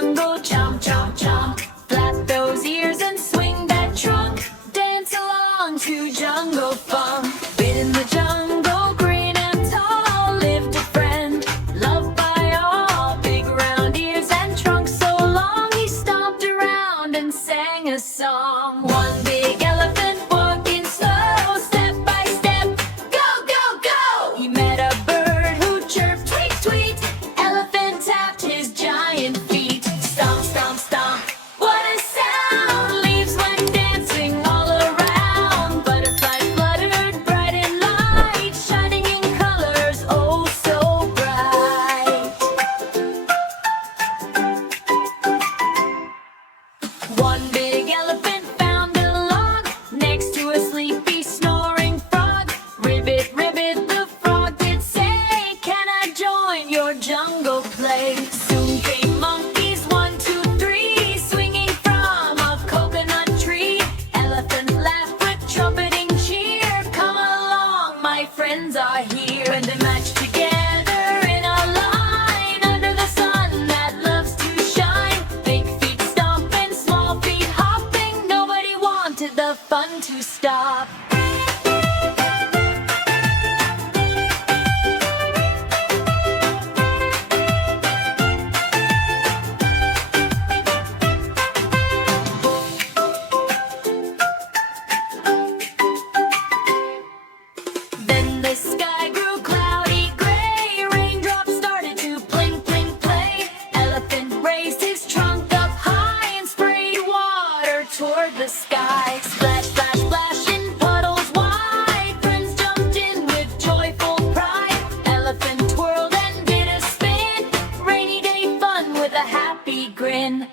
jungle, chomp, chomp, chomp. Flap those ears and swing that trunk. Dance along to jungle funk. Been in the jungle, green and tall, lived a friend, loved by all. Big round ears and trunk so long, he stomped around and sang a song. One big elephant walking slow, step by step, go, go, go. He met a bird who chirped, tweet, tweet. Elephant tapped his giant feet. Stomp, stomp, stomp. What a sound! Leaves went dancing all around. Butterflies fluttered bright and light, shining in colors oh so bright. One big elephant found a log next to a sleepy snoring frog. Ribbit, ribbit, the frog did say, can I join your jungle play? Soon came monkeys, 1, 2, 3, swinging from a coconut tree. Elephant laughed with trumpeting cheer, come along, my friends are here. When they matched together in a line under the sun that loves to shine. Big feet stomping, small feet hopping, nobody wanted the fun to stop. Then the sky grew cloudy gray, raindrops started to blink, blink, play. Elephant raised his trunk up high and sprayed water toward the sky. Splash, splash, splash in puddles wide, friends jumped in with joyful pride. Elephant twirled and did a spin, rainy day fun with a happy grin.